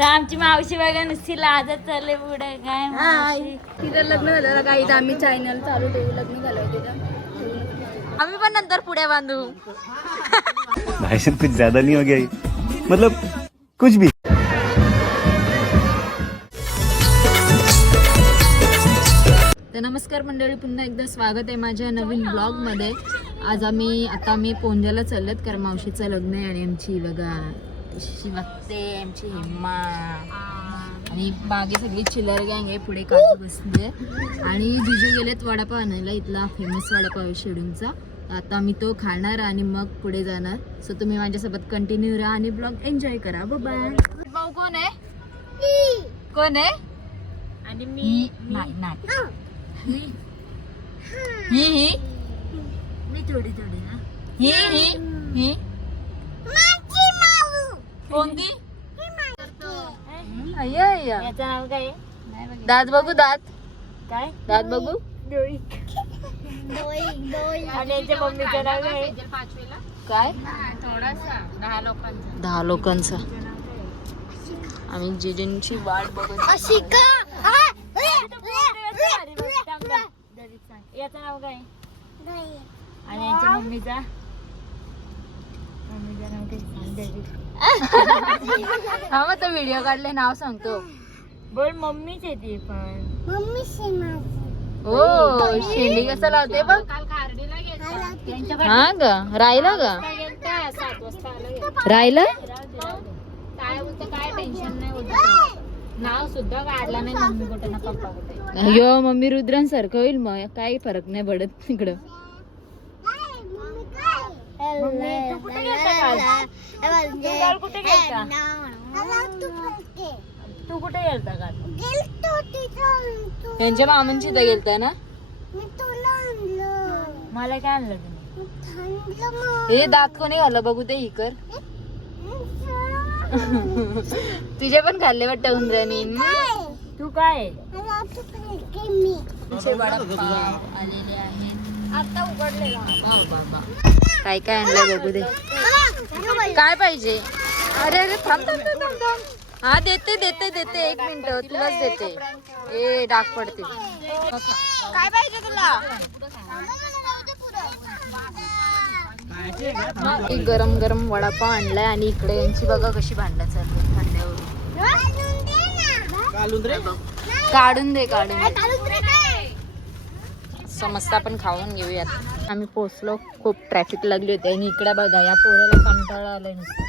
तर आमची मावशी बघा नुसती लाजत चालले पुढे काय मावशी. तिथं लग्न झालं काही आम्ही चॅनल चालू ठेवू. लग्न झालं तिथं आम्ही पण नंतर पुढे बांधू. भाई साहब कुछ ज्यादा नहीं हो गया ये? मतलब कुछ भी. तर नमस्कार मंडळी, पुन्हा एकदा स्वागत आहे माझ्या नवीन ब्लॉग मध्ये. आज आम्ही पोंजाला चाललोत कारण मावशीचं लग्न आहे आणि आमची बघा अशी बघते आमची हेम्मा आणि मागे सगळी चिल्लर गँग आहे. पुढे काजू बसली आहे आणि जिजू गेलेत वडापाव आणायला. इथला फेमस वडापाव आहे शेडूंगचा. आता मी तो खाणार आणि मग पुढे जाणार. सो तुम्ही माझ्यासोबत कंटिन्यू राहा आणि ब्लॉग एन्जॉय करा. बाय. भाऊ कोण आहे? कोण आहे? आणि मी नाही ही मी थोडी ना ही कोणती? याचं नाव काय? दात बघू. दात काय? दात बघू. आणि याच्या मम्मीचं नाव काय? काय? 10 लोकांचा. आम्ही जिजूंची वाट बघत. याचं नाव काय? आणि यांच्या मम्मीचा नाव काय? हा मग तो व्हिडिओ काढले नाव सांगतो. बोल. मम्मीच आहे ती पण. हो शेंडी कसं लावते बघ. हा ग राहिला ग राहिला काय टेन्शन नाही होत. नाव सुद्धा काढला नाही मम्मी कुठे ना पप्पा कुठे. यो मम्मी रुद्रांसारखं होईल मग काही फरक नाही पडत तिकडं. तू कुठे गेलता का? त्यांच्या मामांची इथं गेलता ना. मला काय आणलं तुम्ही? हे दात कोणी घालं बघू ते. ही कर. तुझे पण खाल्ले वाटत उंदरानी. तू काय? आलेले आहेत आता उघडले. काय काय आणलंय बघू दे. काय पाहिजे? अरे थांब. हा देते 1 मिनिट तुलाच देते. ए डाग पडते. काय पाहिजे तुला? गरम गरम वडापाव आणलाय आणि इकडे यांची बघा कशी भांडणं चालली थंड्यावरून. काढून दे. समजता पण खाऊन घेऊयात. आम्ही पोहोचलो. खूप ट्रॅफिक लागली होती आणि इकडे बघा या पोराला कंटाळा आलाय नुसतं.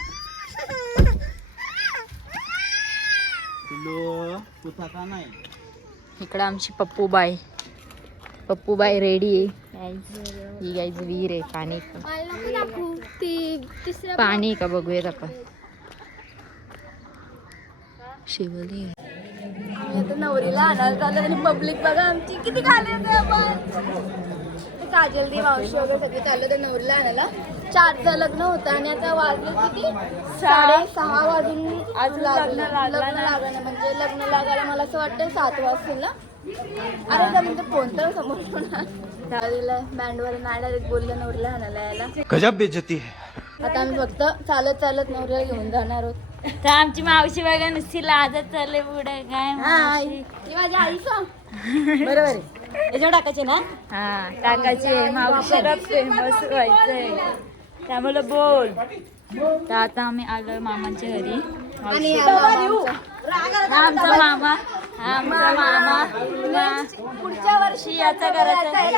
इकडे आमची पप्पूबाई रेडी आहे. ही गाईज वीर आहे. पाणी का बघूयात आपण. शिवली आता नवरीला आणायला चाललं आणि पब्लिक बघा आमची किती खाली होते. आपण काजल दी मावशी वगैरे सगळे चाललं तर नवरीला आणायला. 4चं लग्न होतं आणि आता वाजले किती 6:30 वाजून आज लग्न लागायला. म्हणजे लग्न लागायला मला असं वाटतं 7 वाजतील ना. अरे त्या म्हणजे फोन तर समोर त्यावेळेला बँडवर डायरेक्ट बोललं नवरीला आणायला यायला. गजब बेइज्जती है. आता आम्ही फक्त चालत नवरीला घेऊन जाणार आहोत. तर आमची मावशी बघा नुसती लाजत चालले पुढे काय मावशी. ती माझी आई का? बरोबर आहे. याच्यावर टाकायचे ना. हा टाकायचे. मावशीला फेमस व्हायचंय त्यामुळे बोल. तर आता आम्ही आलोय मामांच्या घरी. आमचा मामा पुढच्या वर्षी याचा करायचा आहे.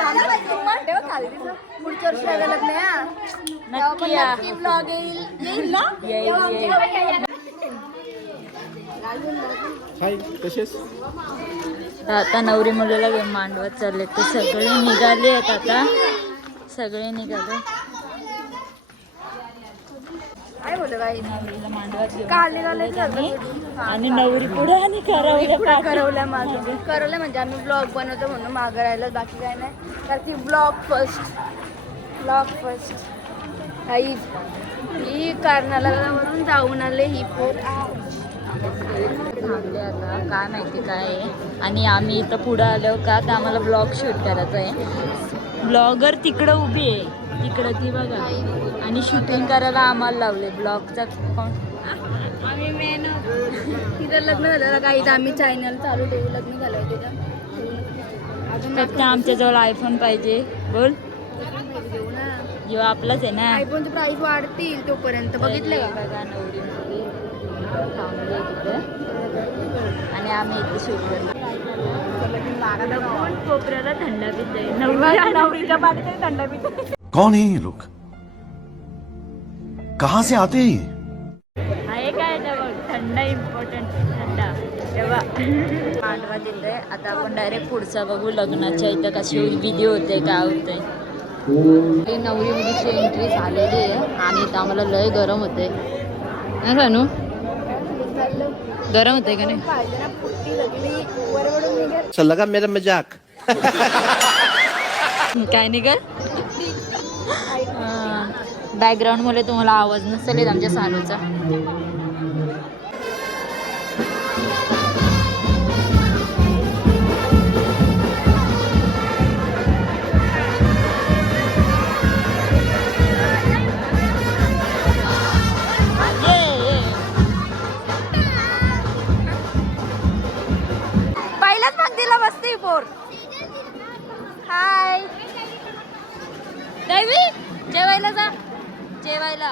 पुढच्या वर्षी लग्न आहे. नक्की या. ब्लॉग येईल ना. आता नवरी मुलीला घेऊन मांडवत चालले. ते सगळे निघाले आहेत. आता सगळे निघाले. काय बोल बाई. नवरीला मांडवत घेऊन आणि नवरी पुढे आणि करवल्या म्हणजे आम्ही ब्लॉग बनवतो म्हणून मागं राहिलं. बाकी काय नाही. तर ती ब्लॉग फर्स्ट ही कारणाला जाऊन आले. ही पोर थांबले आता काय माहिती काय आहे. आणि आम्ही इथं पुढं आलो का तर आम्हाला ब्लॉग शूट करायचं आहे. ब्लॉगर तिकडं उभी आहे. तिकडं ती बघा. आणि शूटिंग करायला आम्हाला लावले ब्लॉगचा. आम्ही मेन तिथं लग्न झालं काही तर आम्ही चॅनल चालू ठेवू. लग्न झालं तिथं अजून फक्त आमच्या जवळ आयफोन पाहिजे. बोल देऊ ना. जेव्हा आपलाच आहे ना. आयफोनचे प्राइस वाढतील तोपर्यंत बघितलं का? बघा नवरी थांबले तिथे आणि आम्ही इथे शूट करतो. कोपऱ्याला थंडा पीत जाईल. नवरीच्या पाठीत थंडा पीत. कौन है ये लोग? कहां से आते हैं ये? आहे काय थंडा इम्पॉर्टंट थंडा तेव्हा मांडवा तिथे. आता आपण डायरेक्ट पुढचा बघू. लग्नाच्या इथं कशी विधी होते काय होते. नवरी मुलीची एंट्री झालेली आहे आणि इथं आम्हाला लय गरम होते ना सानू. गरम होते का नाही. अच्छा लगा मेरा मजाक. काय निघाल बॅकग्राऊंड मुळे तुम्हाला आवाज नसेल येत आमच्या सानूचा. पहिल्याच पंक्तीला बसते पोर. हाय दैवी जेवायला जा. जेवायला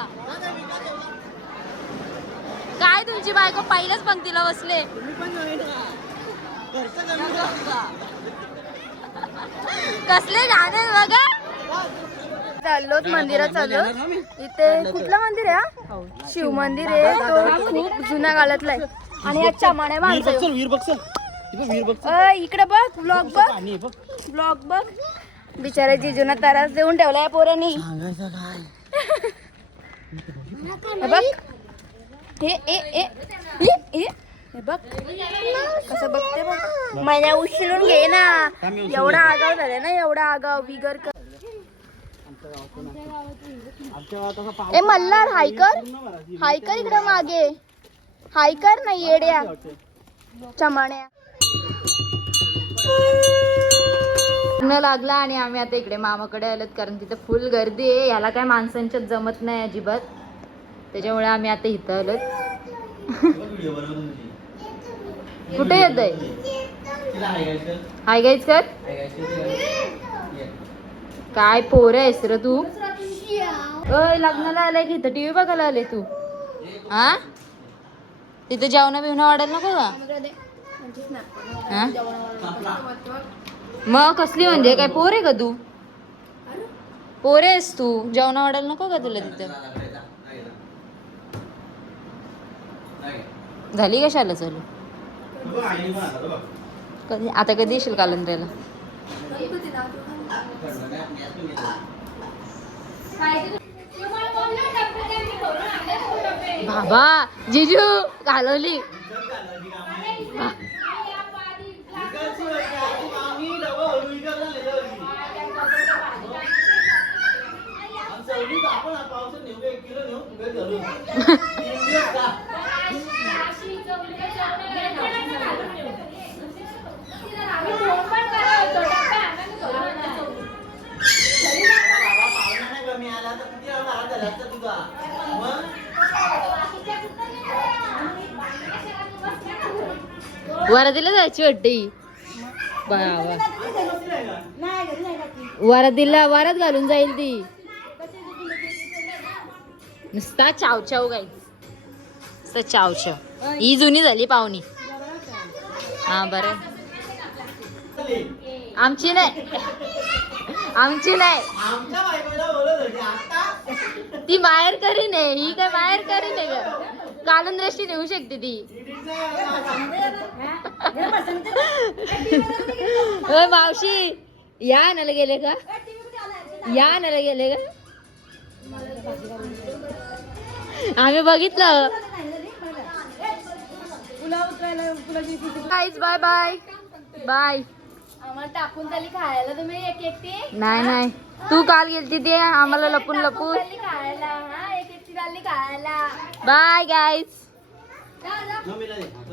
काय तुमची बायको पहिल्याच पंक्तीला बसले. कसले गाणे बघा. चाललोत मंदिरात चाललो. इथे कुठलं मंदिर आहे हा? शिव मंदिर आहे. तो खूप जुन्या काळातला आहे आणि या चमाण्या माणसं. इकडे बघ ब्लॉग बघ. ब्लॉग बघ. बिचारे जिजूना त्रास देऊन ठेवलाय पोरांनी. हे बघ हे हे बघ कसं बघते बघ. महिन्या उचलून घे ना. एवढा आगाव झाला ना. एवढा आगाव बिगर कर. ए मल्हार हायकर हायकर इकडे मागे. हायकर नाही येड्या चमाण्या. लग्न लागला आणि आम्ही आता इकडे मामाकडे आलोत कारण तिथे फुल गर्दी आहे. याला काय माणसांच्यात जमत नाही अजिबात. त्याच्यामुळे आम्ही आता इथं आलोत. कुठे येत आहे हाय गाईच कर. काय पोर आहेस रे तू. लग्नाला आलाय की इथं टीव्ही बघायला आले तू. हा तिथे जेवण बिवणं वाढायला नको का. हा मग कसली म्हणजे काय पोर आहे का तू. पोर आहेस तू. जेवण वाढायला नको का तुला तिथं. झाली कशाला चालू. कधी आता कधी येशील कालंद्र्याला. बाबा जिजू घालवली. वरातीला जायची वाटते. वरातीला वरात घालून जाईल ती. नुसता चाव चाव गाई. नुसतं चाव चाव. ही जुनी झाली पाहुणी. हा बरं आमची नाही. आमची नाही ती बाहेर करीन आहे. ही काय बाहेर करीन आहे का. कालंद्रशी नेऊ शकते ती. मावशी या आणायला गेले का. या आणायला गेले का. आम्ही बघितलं. Bye bye bye. आम्हाला टाकून झाली खायला तुम्ही एक एकटी. नाही नाही तू काल गेलती ते आम्हाला लपून लपून. खायला हा एक एकटी झाली खायला. Bye guys.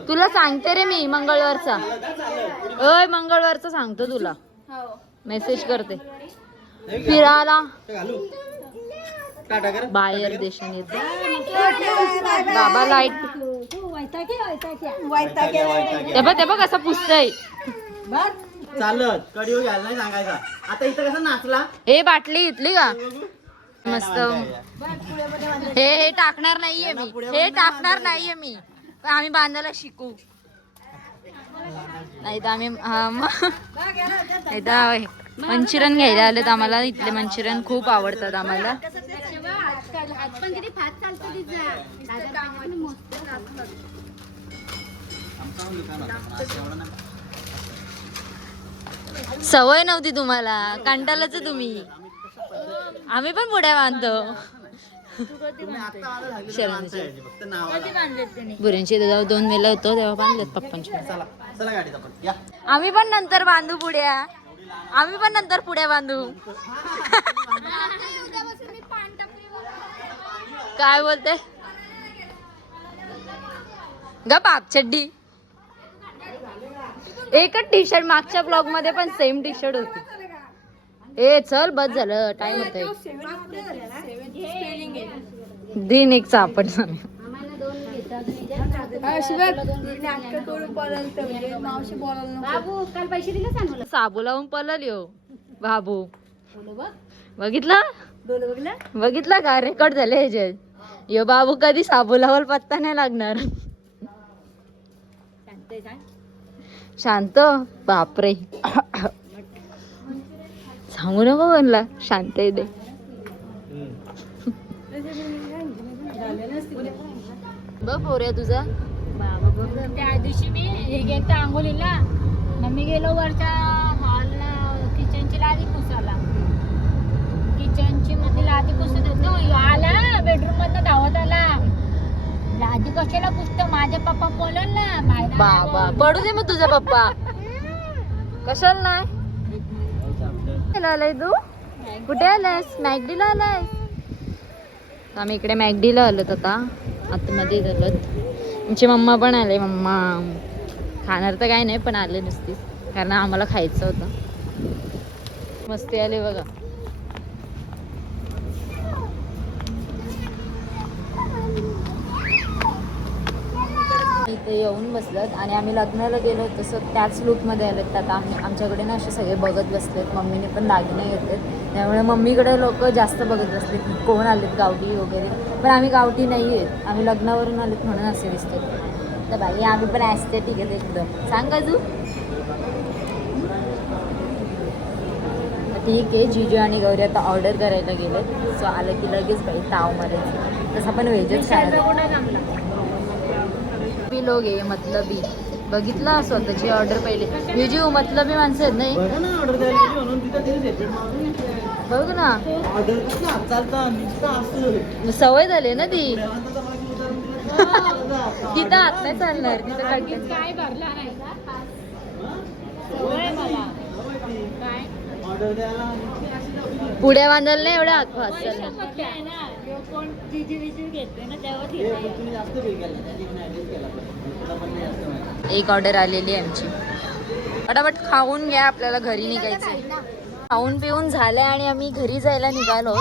तुला सांगते रे मी मंगळवारचा. ओय मंगळवारचा सांगतो तुला. मेसेज करते. फिरायला बाहेर देशाने येते. बाबा लाईट ते बघ कसं पुसतय. चालत कडीवर घ्यायला नाही सांगायचा. आता इथं कसं नाचला. हे बाटली घेतली का मस्त. हे टाकणार नाहीये मी, हे टाकणार नाहीये मी. आम्ही बांधायला शिकू नाही तर आम्ही नाही तर मंचुरियन घ्यायला आलेत आम्हाला. इथले मंचुरियन खूप आवडतात आम्हाला. सवय नव्हती तुम्हाला, कंटाळाच तुम्ही. आम्ही पण पुढे बांधतो. बुऱ्यांची जेव्हा 2 वेळेला होतो तेव्हा बांधलेत पप्पांच्या. चला गाडीत आपण या. आम्ही पण नंतर बांधू पुढ्या. आम्ही पण नंतर पुढ्या बांधू. काय बोलते ग पाप चड्डी. एकच टी शर्ट. मागच्या ब्लॉग मध्ये पण सेम टी शर्ट होती. ए चल बस झालं, टाइम होतोय. दिन एक चापट झालं. साबू लावून पळाली हो बाबू. बघितला का रेकॉर्ड झाले ह्याचे. यो बाबू कधी साबू लावल पत्ता नाही लागणार. शांत बापरे. सांगू नको म्हणला शांत आहे दे. बघ पोऱ्या तुझा बाबा बघ. त्या दिवशी मी हे गेलो आंघोळीला. मम्मी गेलो वरच्या हॉलला किचनची लादी पुसायला. किचनची मध्ये लादी पुसत होतो. आला बेडरूम मधनं धावत आला. लादी कशाला पुसतो. माझे पप्पा बोलल ना बाबा. पडू दे मग तुझा पप्पा. कशाला नाही आलाय तू. कुठे आलायस. मॅगडीला आलाय. आम्ही इकडे मॅगडीला आलोत आता. आतमध्ये झालं. आमची मम्मा पण आले. मम्मा खाणार तर काय नाही पण आले नसतीच कारण आम्हाला खायचं होतं. मस्ती आले बघा. इथे येऊन बसलेत आणि आम्ही लग्नाला गेलो तसं त्याच लुकमध्ये आलेत. आता आमच्याकडे ना असे सगळे बघत बसलेत. मम्मीने पण दागिने घेतलेत त्यामुळे मम्मीकडे लोक जास्त बघत बसलेत कोण आलेत गावठी वगैरे. पण आम्ही गावठी नाही आहेत. आम्ही लग्नावरून आलेत म्हणून असे दिसतो. तर बाई आम्ही पण ॲस्थेटिक आहेत एकदम. सांग का तू. ठीक आहे. जिजू आणि गौरी आता ऑर्डर करायला गेले. सो आलं की लगेच बाई ताव मारायचं. तसं पण व्हेजच खायला. लोक आहे मतलबी. बघितला स्वतःची ऑर्डर पहिले. विजू मतलबी माणसं आहेत नाही. बघ ना सवय झाली ना ती. तिथं आत नाही चालणार. तिथं काय भरला नाही. पुढे बांधायला नाही एवढ्या हात फास्ट चालणार. एक ऑर्डर आलेली आहे आमची. फटाफट खाऊन घ्या आपल्याला घरी निघायचंय. खाऊन पिऊन झालंय आणि आम्ही घरी जायला निघालो.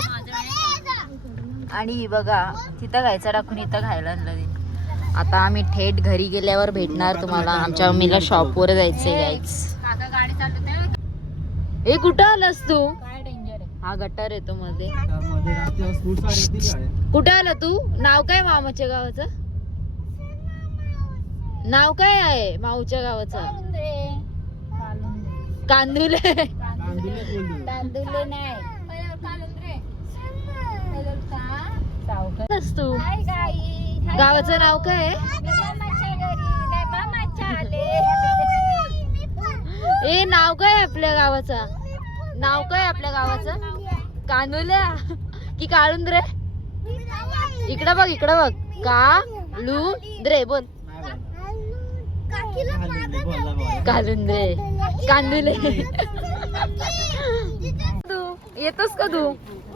आणि बघा तिथं खायचं टाकून इथं खायला आणलं. आता आम्ही थेट घरी गेल्यावर भेटणार तुम्हाला. आमच्या मम्मीला शॉपवर जायचंय गाईज. हे कुठं आलास तू. हा गटार येतो मध्ये. कुठे आला तू. नाव काय मामाच्या गावाचं. नाव काय आहे माऊच्या गावाचं. कांदुले. तू गावाचं नाव काय. ए नाव काय आपल्या गावाचं. नाव काय आपल्या गावाचं. कांदुल्या की काळुंद्रे. इकडं बघ इकडं बघ. कालुंद्रे बोल. कालुंद्रे कांदुले. तू येतोस का तू.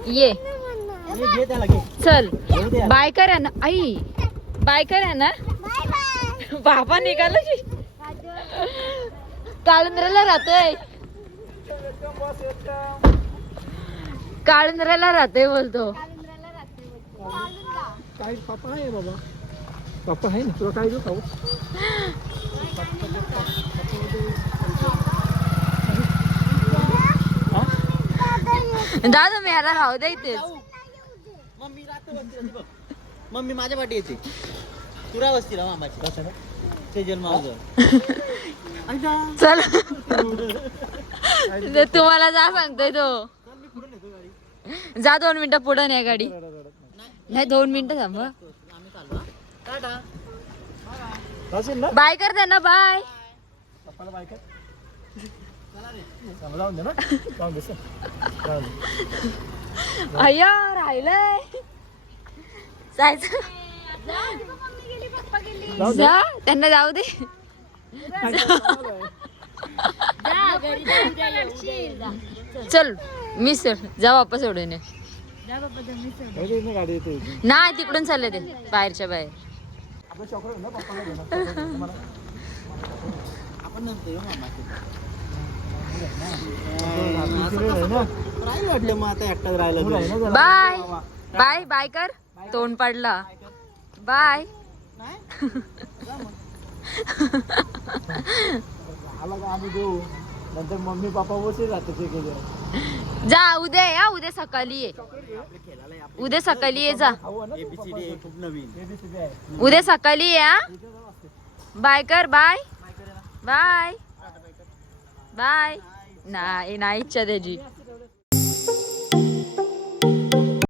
ये चल बाय करा ना. आई बाय करा ना. बाबा निघाला की. काळुंद्रेला राहतोय. काळुंद्रेला राहतोय बोलतो. पप्पा आहे ना, तुला काय देऊ खाऊ? दादा मी ह्याला राहू दे इथेच. मम्मी राहतो वस्तीला बघ. मम्मी माझ्या पाठी येते. तुरा वस्तीला मामाची. ते जन्मावर. चल ते तुम्हाला जा सांगतोय तो. जा 2 मिनिटं पुढे नाही गाडी. नाही 2 मिनिटं थांब. आम्ही चाललो हा. टाटा. असेल ना? बाय कर त्यांना बाय. पप्पाला बाय कर. जाऊन दे ना, जाऊन दे, जाऊन दे. अय्या राहिलंय जायचं. जा त्यांना जाऊ दे. चल मी सर जा वापस सोडून ये. गाडी येते. नाही तिकडून चालले ते बाहेरच्या बाहेर. आपलं चॉकलेट ना पप्पाला घेणार. आपण नंतर येऊ मामाची. राहिलं वाटलं मग आता एकटाच राहिलं. बाय बाय बाय कर. तोंड पडला बाय. आला का आम्ही देऊ, नंतर मम्मी पप्पा बसे राहते ते गेले. जा उद्या या. उद्या सकाळी ये. उद्या सकाळी ये जा. ABCD खूप नवीन. उद्या सकाळी या. बाय कर बाय बाय बाय. नाही नाही इच्छा त्याची.